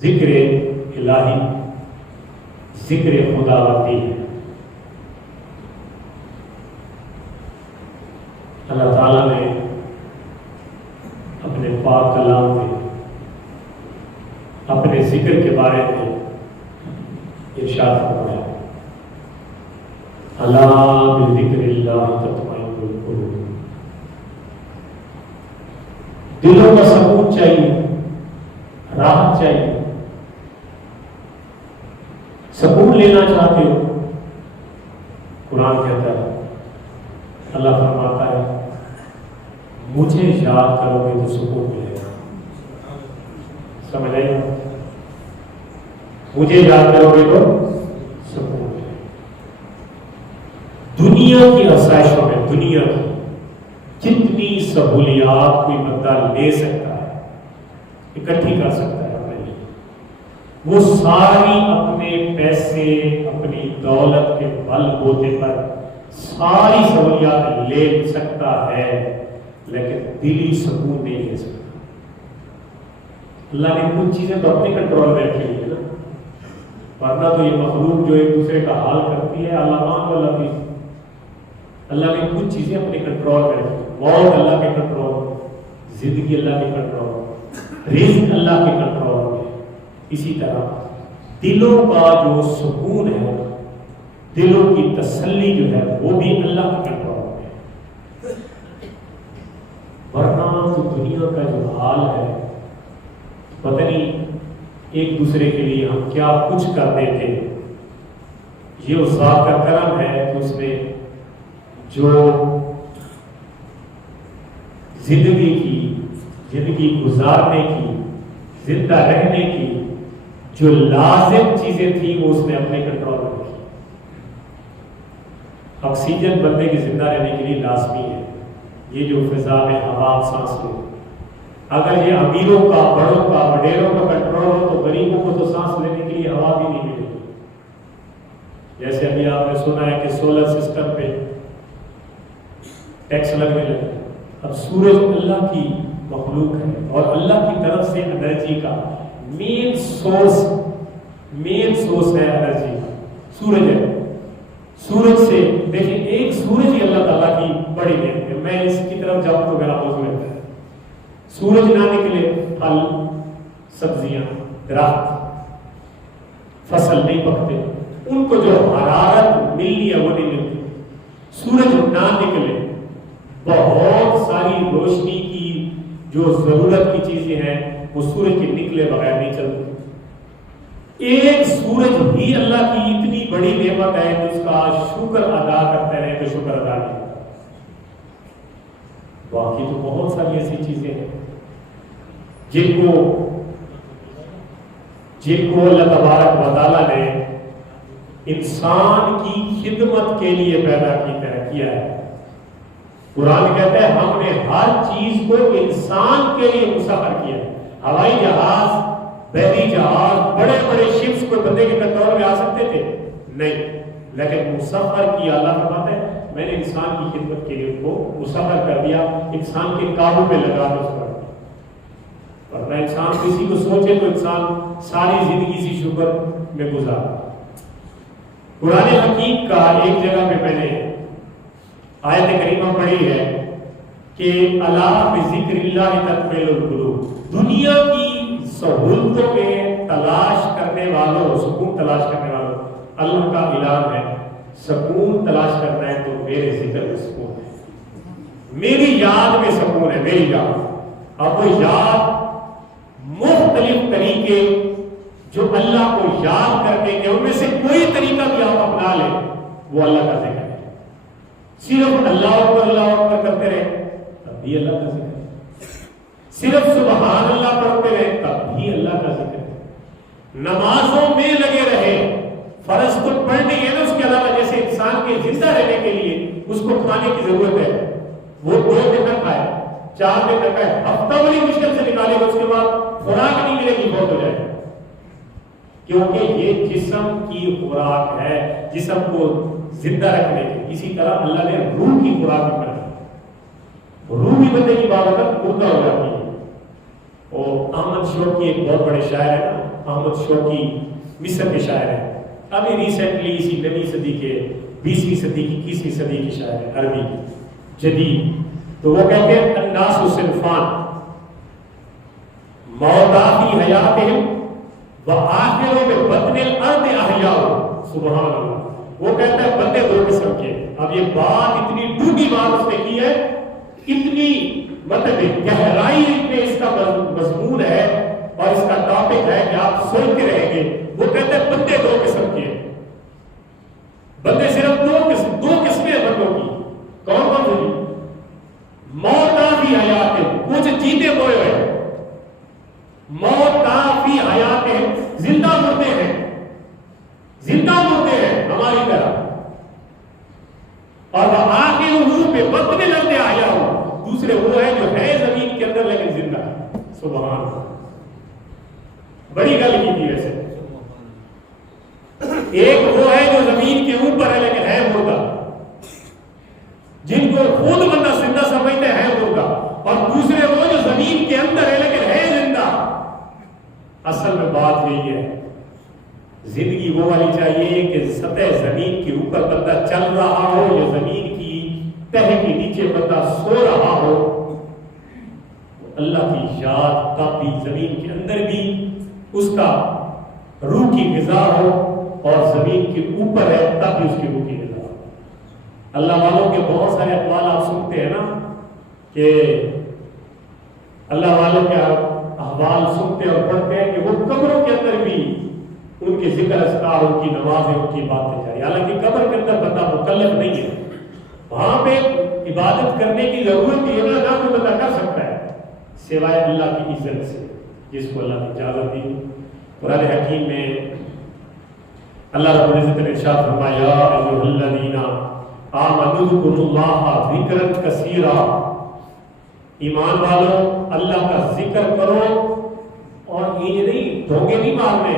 ذکر الہی، ذکر خداوندی ہے۔ اللہ تعالیٰ نے اپنے پاک کلام میں اپنے ذکر کے بارے میں ارشاد فرمایا، الا بذکر اللہ تطمئن القلوب۔ دلوں کا سکون چاہیے، راحت چاہیے، سکون لینا چاہتے ہو، قرآن کہتا ہے، اللہ فرماتا ہے مجھے یاد کرو گے تو سکون ملے گا۔ سمجھ آئی؟ مجھے یاد کرو گے تو سکون ملے گا۔ دنیا کی آسائشوں میں، دنیا کی جتنی سہولیات کوئی بندہ لے سکتا ہے، اکٹھی کر سکتا ہے اپنے لیے، وہ ساری اپنے پیسے، اپنی دولت کے بل بوتے پر ساری سہولیات لے سکتا ہے، لیکن دلی سکون نہیں لے سکتا۔ اللہ نے کچھ چیزیں تو اپنے کنٹرول میں رکھی ہوئی ہے نا، ورنہ تو یہ مخلوق جو ایک دوسرے کا حال کرتی ہے، علامات والا بھی، اللہ نے کچھ چیزیں اپنے کنٹرول میں رکھی، موت اللہ کے کنٹرول، زندگی اللہ کے کنٹرول، رزق اللہ کے کنٹرول میں۔ اسی طرح دلوں کا جو سکون ہے، دلوں کی تسلی جو ہے، وہ بھی اللہ کے کنٹرول میں۔ ورنہ تو دنیا کا جو حال ہے، پتہ نہیں ایک دوسرے کے لیے ہم کیا کچھ کر دیتے۔ یہ اس ذات کا کرم ہے کہ اس نے جو زندگی گزارنے کی، زندہ رہنے کی جو لازم چیزیں تھیں، وہ اس نے اپنے کنٹرول میں رکھی۔ آکسیجن بندے کی زندہ رہنے کے لیے لازمی ہے، یہ جو فضا میں ہوا سانس لے، اگر یہ امیروں کا، بڑوں کا، وڈیروں کا کنٹرول ہو تو غریبوں کو تو سانس لینے کے لیے ہوا بھی نہیں ملے گی۔ جیسے ابھی آپ نے سنا ہے کہ سولر سسٹم پہ ٹیکس لگنے لگے۔ اب سورج اللہ کی مخلوق ہے اور اللہ کی طرف سے انرجی کا مین سورس ہے انرجی کا، سورج ہے۔ سورج سے دیکھیں، ایک سورج ہی اللہ تعالیٰ کی بڑی نعمت ہے۔ میں اس کی طرف جاؤں تو میرا موضوع ہے، سورج نہ نکلے پھل، سبزیاں، درخت، فصل نہیں پکتے، ان کو جو حرارت ملنی ہے وہ نہیں ملتی۔ سورج نہ نکلے، بہت ساری روشنی کی جو ضرورت کی چیزیں ہیں وہ سورج کے نکلے بغیر نہیں چلتی۔ ایک سورج ہی اللہ کی اتنی بڑی نعمت ہے کہ اس کا شکر ادا کرتے رہے تو شکر ادا نہیں۔ باقی تو بہت ساری ایسی چیزیں ہیں جن کو اللہ تبارک و تعالیٰ نے انسان کی خدمت کے لیے پیدا کیا ہے۔ قرآن کہتا ہے ہم نے ہر چیز کو انسان کے لیے مسخر کیا ہے۔ ہوائی جہاز، بحری جہاز، بڑے بڑے شپس کوئی بندے کے کنٹرول میں آ سکتے تھے؟ نہیں، لیکن مسخر کیا۔ اللہ فرماتا ہے میں نے انسان کی خدمت کے لیے ان کو مسخر کر دیا، انسان کے قابو میں لگا دو اس پر۔ ورنہ انسان کسی کو سوچے تو انسان ساری زندگی اسی شکر میں گزارا۔ قرآن حکیم کا ایک جگہ پہ میں نے آیت کریمہ پڑھی ہے کہ الا بذکر اللہ تطمئن القلوب۔ دنیا کی سہولتوں میں تلاش کرنے والوں، سکون تلاش کرنے والوں، اللہ کا اعلان ہے سکون تلاش کرنا ہے تو میرے ذکر میں سکون ہے، میری یاد میں سکون ہے، میری یاد۔ اب وہ یاد مختلف طریقے جو اللہ کو یاد کرنے کے، ان میں سے کوئی طریقہ بھی آپ اپنا لیں، وہ اللہ کا ذکر ہے۔ صرف اللہ اکبر کرتے رہے تب بھی اللہ کا ذکر ہے، صرف سبحان اللہ پڑھتے رہے تب بھی اللہ کا ذکر ہے۔ نمازوں میں لگے رہے، فرض تو پڑھنی ہے نا، اس کے علاوہ جیسے انسان کے زندہ رہنے کے لیے اس کو کھانے کی ضرورت ہے، وہ 2 دن نہ کھائے، 4 دن نہ کھائے، ہفتہ بڑی مشکل سے نکالے گا، اس کے بعد خوراک نہیں ملے گی، بہت ہو جائے گا، کیونکہ یہ جسم کی خوراک ہے، جسم کو زندہ رکھنے کی۔ اسی طرح اللہ نے روح کی خوراک بنا دی، روح بھی بندے کی بابت مردہ ہو جاتی ہے۔ اور احمد شوقی ایک بہت بڑے شاعر ہے نا، احمد شوقی مصر کے شاعر ہیں، ابھی ریسنٹلی اسی نویں صدی کے 20ویں صدی کی 21ویں صدی کے شاعر ہیں عربی جدید. تو وہ کہتے ہیں الناس صنفان موتا فی حیاتہم وآخروا ببطن الارض احیاء. سبحان اللہ. وہ کہتا ہے بندے دو قسم کے. اب یہ بات اتنی ڈوبی بات اس نے کی ہے، اتنی مطلب گہرائی میں اس کا مضمون ہے اور اس کا ٹاپک ہے کہ آپ سوچتے رہیں گے. وہ کہتے ہیں بندے دو قسم کے. بندے صرف دو قسمیں ہیں بندوں کی. کون کون سی؟ موتا فی حیاتہم، کچھ جیتے ہوئے ہیں، موتا فی حیاتہم زندہ مردے ہیں، زندہ مردے ہیں ہماری طرح. اور وہ آخرہ ببطن الارض احیاء، دوسرے وہ ہیں جو ہے زمین کے اندر لیکن زندہ ہے. سبحان اللہ. بڑی گل کی تھی ویسے. ایک وہ ہے جو زمین کے اوپر ہے لیکن ہے مردہ، جن کو خود بندہ زندہ سمجھتے ہیں مردہ. اور دوسرے وہ جو زمین کے اندر ہے لیکن ہے زندہ. اصل میں بات یہی ہے، زندگی وہ والی چاہیے کہ سطح زمین کے اوپر بندہ چل رہا ہو یا زمین کی تہ کے نیچے بندہ سو رہا ہو، اللہ کی یاد تب بھی زمین کے اندر بھی اس کا روح کی غذا ہو، اور زمین کے اوپر ہے تب بھی اس کی روح کی غذا ہو. اللہ والوں کے بہت سارے اقوال آپ سنتے ہیں نا کہ اللہ والوں کے احوال سنتے اور پڑھتے ہیں کہ وہ قبروں کے اندر بھی ان کے ذکر اذکار، ان کی نمازیں، ان کی باتیں جاری. حالانکہ قبر کے اندر بندہ مکلف نہیں ہے، وہاں پہ عبادت کرنے کی ضرورت یہ نہ کوئی بندہ کر سکتا ہے سوائے اللہ کی عزت سے، جس کو اللہ نے اجازت دی. قرآن حکیم میں اللہ رب العزت نے ارشاد فرمایا یا ایھا الذین آمنوا اذکروا اللہ ذکرا کثیرا. ایمان والو اللہ کا ذکر کرو. اور یہ نہیں دھوکے نہیں مارنے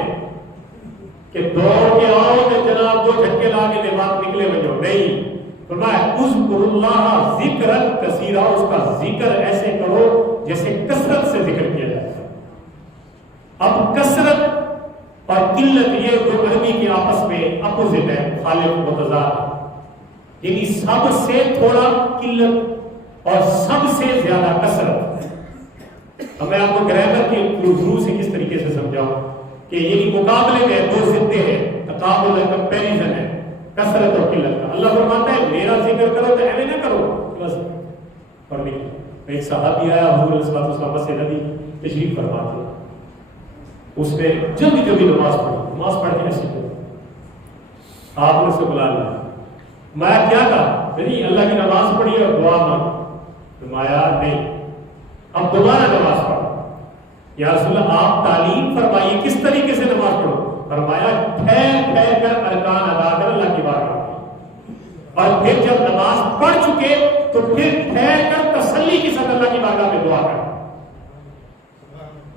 کہ دوڑ کے آؤ تو جناب دو جھٹکے لا کے دماغ نکلے بجو. نہیں، فرمایا اذکروا اللہ ذکرا کثیرا. اس کا ذکر ایسے کرو جیسے کثرت سے ذکر کیا جائے. اب کثرت اور قلت یہ دو عربی کے آپس میں اپوزٹ ہے، خالف متضاد. یعنی سب سے تھوڑا قلت اور سب سے زیادہ کثرت. اب میں آپ کو گرامر کے شروع سے کس طریقے سے سمجھاؤں کہ یعنی مقابلے میں دو ضدیں ہیں، تقابل ہے، کمپیریزن ہے، کثرت اور قلت کا. اللہ فرماتا ہے میرا ذکر کرو تو ایویں نہ کرو بس پڑھنے کی. ایک صحابی آیا حضور علیہ الصلوۃ والسلام سے نبی تشریف فرما تھے، اس نے جلدی جلدی نماز پڑھی. نماز پڑھ کے ایسے کرو. آپ نے اسے بلا لیا. میں کیا کہا نہیں اللہ کی نماز پڑھی اور دعا مانگ. فرمایا نہیں اب دوبارہ نماز پڑھو. یا رسول اللہ آپ تعلیم فرمائیے کس طریقے سے نماز پڑھو. فرمایا ٹھہر ٹھہر کر ارکان ادا کر اللہ کی بارگاہ میں، اور پھر جب نماز پڑھ چکے تو پھر ٹھہر کر تسلی کے ساتھ اللہ کی بارگاہ میں دعا کر.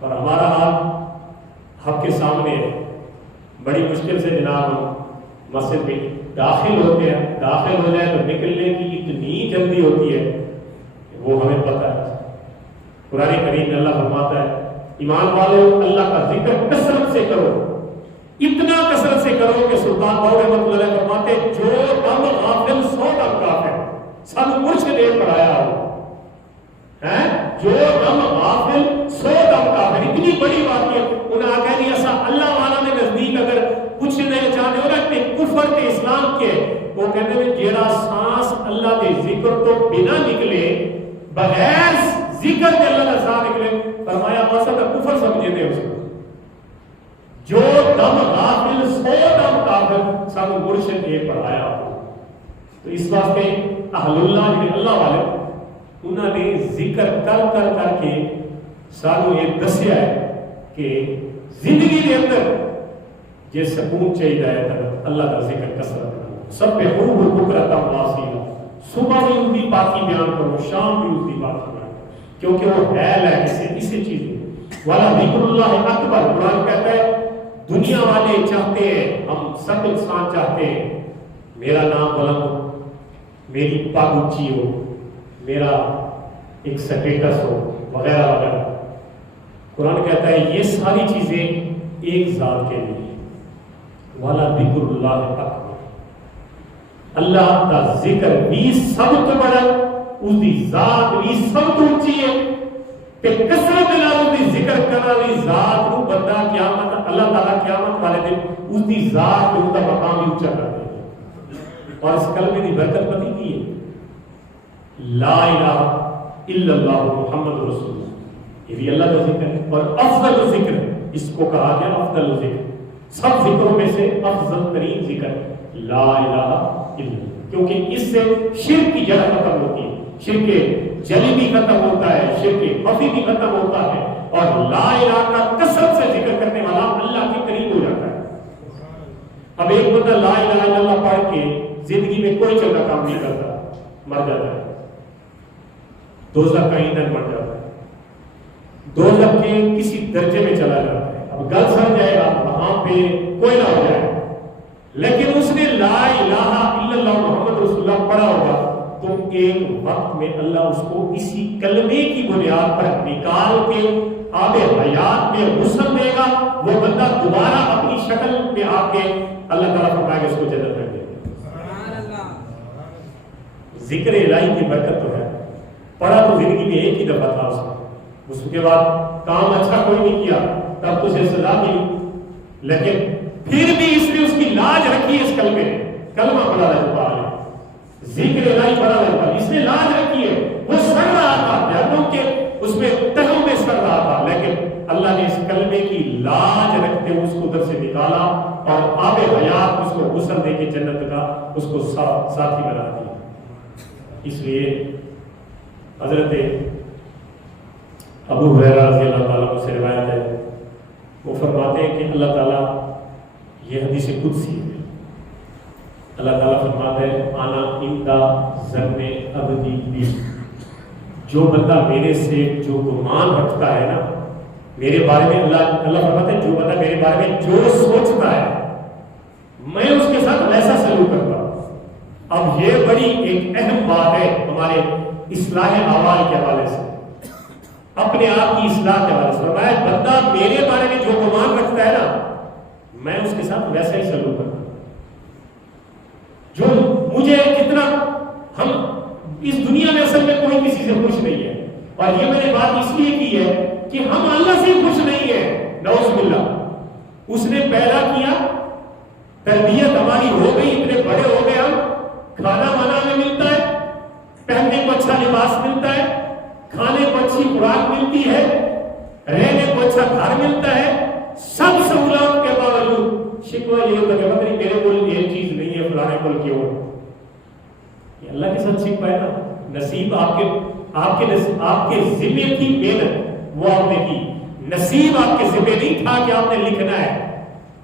اور ہمارا حال حق کے سامنے بڑی مشکل سے جناب ہم مسجد میں داخل ہوتے ہیں، داخل ہو جائے تو نکلنے کی اتنی جلدی ہوتی ہے کہ وہ ہمیں پتہ ہے. قرآن کریم میں اللہ فرماتا ہے ایمان والو اللہ کا ذکر کثرت سے کرو. اتنا کثرت سے کرو کہ سلطان باؤ رحمۃ اللہ علیہ فرماتے جو دم غافل سو دم کافر. سب مرشد ایک پڑھایا ہو جو دم غافل سو دم کافر. اتنی بڑی بات ہے. انہیں آگے نہیں ایسا اللہ والا نے نزدیک اگر پوچھنے چاہتے ہو نا کہ کفر کے اسلام کے وہ کہتے ہیں جیڑا سانس اللہ کے ذکر تو بنا نکلے بغیر ذکر کے اللہ کا سانس نکلے. فرمایا واسطہ کفر سمجھے تھے اس کو. جو دم غافل سو دم کافر سب مرشد یہ پڑھایا ہو. تو اس واسطے اہل اللہ یعنی اللہ والے انہوں نے ذکر کر کر کر کے سانو یہ دسیا ہے کہ زندگی کے اندر یہ سکون چاہیے ہے اللہ کا ذکر کثرت کرو. سب پہ خوب بکرتا واسیلا. صبح بھی اس کی پاکی بیان کرو، شام بھی اس کی پاکی بیان کرو، کیونکہ وہ حیل ہے اسی چیز میں. والا ذکر اللہ اکبر. قرآن کہتا ہے دنیا والے چاہتے ہیں، ہم سب انسان چاہتے ہیں میرا نام بلند ہو، میری پاک اونچی ہو، میرا ایک سٹیٹس ہو وغیرہ وغیرہ. قرآن کہتا ہے یہ ساری چیزیں ایک ذات کے لیے والا ذکر اللہ اکبر، اللہ کا ذکر بھی سب تو بڑا، اس دی ذات بھی سب تو اونچی ہے کہ کثرت نال اس دی ذکر کرنے والی ذات کو بندہ قیامت اللہ تعالیٰ قیامت والے دن اس دی ذات کو اس کا مقام بھی اونچا کر دے گا۔ اور اس کلمے کی برکت پتہ کی ہے، لا الہ الا اللہ محمد رسول اللہ، یہ بھی اللہ کا ذکر ہے اور افضل ذکر، اس کو کہا گیا افضل ذکر، سب ذکروں میں سے افضل ترین ذکر لا الہ الا اللہ، کیونکہ اس سے شرک کی جڑ ختم ہوتی ہے، شرک جلی بھی ختم ہوتا ہے، شرک خفی بھی ختم ہوتا ہے، اور لا الہ کا کثرت سے ذکر کرنے والا اللہ کے قریب ہو جاتا ہے۔ اب ایک بندہ لا الہ الا اللہ پڑھ کے زندگی میں کوئی چنگا کام نہیں کرتا، مر جاتا ہے، دوزخ کا ایندھن بن جاتا ہے، دوزخ کے کسی درجے میں چلا جاتا ہے، اب گل سڑ جائے گا، وہاں پہ کوئی نہ ہو جائے گا، لیکن اس نے لا الہ الا اللہ محمد رسول اللہ پڑھا ہوگا تو ایک وقت میں اللہ اس کو اسی کلمے کی بنیاد پر نکال کے آب حیات میں غسل دے گا، وہ بندہ دوبارہ اپنی شکل میں آ کے اللہ تعالیٰ فرمائے گا اس کو جنت میں دے گا۔ ذکر الہی کی برکت تو ہے، پڑھا تو زندگی میں ایک ہی دفعہ تھا اس کے بعد کام اچھا کوئی نہیں کیا تب تو اسے سزا ملی، لیکن پھر بھی اس نے اس کی لاج رکھی اس کلمے نے، کلمہ پڑھا رہا ہے، ذکر الہی پڑھا رہا ہے، اس نے لاج رکھی ہے، وہ سڑ رہا تھا جہنم کے اس میں تہوں میں سڑ رہا تھا، لیکن اللہ نے اس کلمے کی لاج رکھتے ہوئے اس کو ادھر سے نکالا اور آب حیات اس کو غسل دے کے جنت کا اس کو ساتھی بنا دیا۔ اس لیے حضرت ابو ہریرہ رضی اللہ تعالیٰ عنہ سے روایت ہے، وہ فرماتے ہیں کہ اللہ تعالیٰ، یہ حدیث قدسی ہے، اللہ تعالیٰ فرماتا ہے انا عند ظن عبدی بی، جو بندہ میرے سے جو گمان رکھتا ہے نا میرے بارے میں، اللہ فرماتا ہے جو بندہ میرے بارے میں جو سوچتا ہے میں اس کے ساتھ ویسا سلوک کرتا ہوں۔ اب یہ بڑی ایک اہم بات ہے ہمارے اصلاح اعمال کے حوالے سے، اپنے آپ کی اصلاح کے حوالے سے، فرمایا بندہ میرے بارے میں جو گمان رکھتا ہے نا میں اس کے ساتھ ویسا ہی سلوک کرتا ہوں، جو مجھے جتنا، ہم اس دنیا میں اصل میں کوئی کسی سے خوش نہیں ہے، اور یہ میں نے بات اس لیے کی ہے کہ ہم اللہ سے خوش نہیں ہیں، نعوذ باللہ، اس نے پیدا کیا، تربیت ہماری ہو گئی، اتنے بڑے ہو گئے، ہم کھانا وانا ہمیں ملتا ہے، پہننے کو اچھا لباس ملتا ہے، کھانے کو اچھی خوراک ملتی ہے، رہنے کو اچھا گھر ملتا ہے، سب سہولت کے باوجود شکوہ یہ ہوتا ہے کہ پتہ نہیں میرے کو یہ چیز نہیں ہے، فلانے کو کیوں؟ یہ اللہ کے ساتھ شکوہ ہے نا، نصیب آپ کے ذمہ تھی محنت، وہ آپ نے کی، نصیب آپ کے ذمہ نہیں تھا کہ آپ نے لکھنا ہے،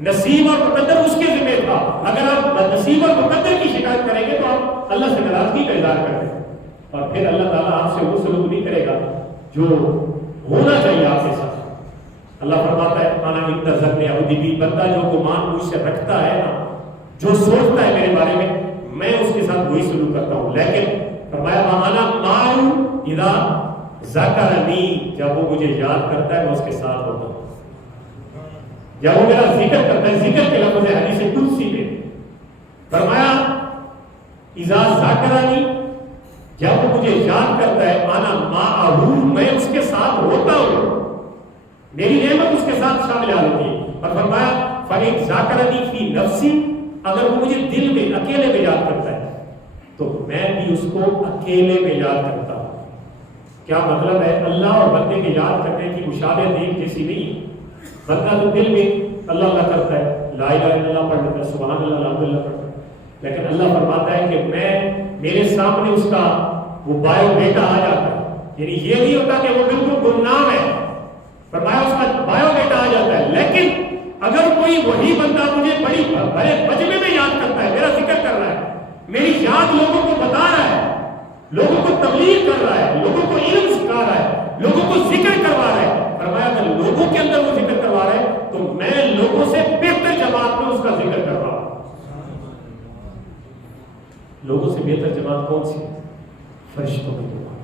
نصیب اور مقدر اس کے ذمہ تھا، اگر آپ نصیب اور مقدر کی شکایت کریں گے تو آپ اللہ سے ناراضگی کا اظہار کریں گے، اور پھر اللہ تعالیٰ آپ سے وہ سلوک نہیں کرے گا جو ہونا چاہیے آپ کے ساتھ۔ اللہ فرماتا ہے انا عند ظن عبدی بی، بندہ جو گمان مجھ سے رکھتا ہے نا، جو سوچتا ہے میرے بارے میں اس کے ساتھ وہی سلوک کرتا ہوں، لیکن فرمایا انا معه اذا ذکرنی، جب وہ مجھے یاد کرتا ہے میں اس کے ساتھ ہوتا ہوں، جب وہ میرا ذکر کرتا ہے، ذکر کے لفظ ہے حدیث قدسی میں، فرمایا اذا ذکرنی، جب وہ مجھے یاد کرتا ہے، انا معه، میں اس کے ساتھ ہوتا ہوں، میری نعمت اس کے ساتھ شامل ہوتی ہے، اور فرمایا فَإِنْ ذَكَرَنِي فِي نَفْسِي، اگر وہ مجھے دل میں اکیلے میں یاد کرتا ہے تو میں بھی اس کو اکیلے میں یاد کرتا ہوں۔ کیا مطلب ہے؟ اللہ اور بندے کے یاد کرنے کی مشابہت ایک جیسی نہیں، بندہ تو دل میں اللہ اللہ کرتا ہے، لا الہ الا اللہ پڑھ لیتا ہے، سبحان اللہ الحمدللہ پڑھتا ہے، لیکن اللہ فرماتا ہے کہ میں میرے سامنے اس کا وہ بایو ڈیٹا آ جاتا ہے، یعنی یہ نہیں ہوتا کہ وہ بالکل گمنام ہے، فرمایا اس کا بایو ڈیٹا آ جاتا ہے، لیکن اگر کوئی وہی بندہ مجھے بڑے مجمع میں یاد کرتا ہے، میرا ذکر کر رہا ہے، میری یاد لوگوں کو بتا رہا ہے، لوگوں کو تبلیغ کر رہا ہے، لوگوں کو علم سکھا رہا ہے، لوگوں کو ذکر کروا رہا ہے، فرمایا اگر لوگوں کے اندر وہ ذکر کروا رہا ہے تو میں لوگوں سے بہتر جماعت میں اس کا ذکر کر رہا ہوں۔ لوگوں سے بہتر جماعت کون سی؟ فرشتوں کی جماعت۔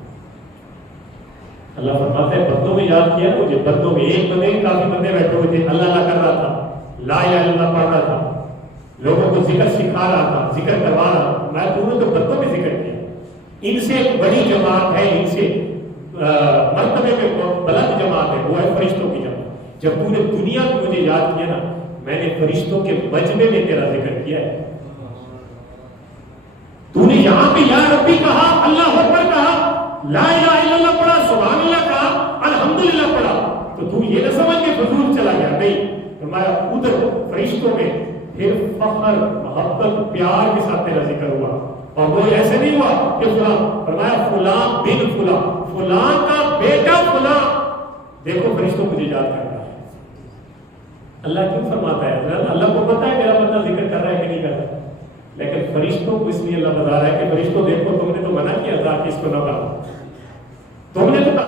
اللہ فرماتا ہے بندوں میں یاد کیا نا مجھے، بندوں میں ایک بندے کافی بندے بیٹھے ہوئے تھے، اللہ اللہ کر رہا تھا، لا الہ الا اللہ پڑھ رہا تھا، لوگوں کو ذکر سکھا رہا تھا، ذکر کروا رہا تھا، میں تمہیں تو بندوں میں ذکر کیا، ان سے ایک بڑی جماعت ہے، ان سے مرتبے میں بلند جماعت ہے، وہ ہے فرشتوں کی جماعت۔ جب تو نے دنیا میں مجھے یاد کیا نا، میں نے فرشتوں کے مجمع میں تیرا ذکر کیا ہے۔ تو نے یہاں پہ یا ربی کہا، اللہ اکبر کہا، لا الہ الا اللہ پڑھا، سبحان اللہ کہا، الحمدللہ پڑھا، تو تو یہ نہ سمجھ کے فضول چلا گیا، نہیں، ہمارا ادھر فرشتوں میں پھر فخر، محبت، پیار کے ساتھ تیرا ذکر ہوا، اور وہ ایسے نہیں ہوا کہ فلاں، فرمایا فلاں بن فلاں، فلاں کا بیٹا فلاں، دیکھو فرشتوں مجھے یاد کر رہا ہے۔ اللہ کیوں فرماتا ہے؟ اللہ کو پتا ہے میرا بندہ ذکر کر رہا ہے کہ نہیں کر رہا، لیکن فرشتوں کو اس لیے اللہ بتا رہا ہے کہ فرشتوں دیکھو تم نے تو منع کیا تھا کہ اس کو نہ کرو، تم نے تو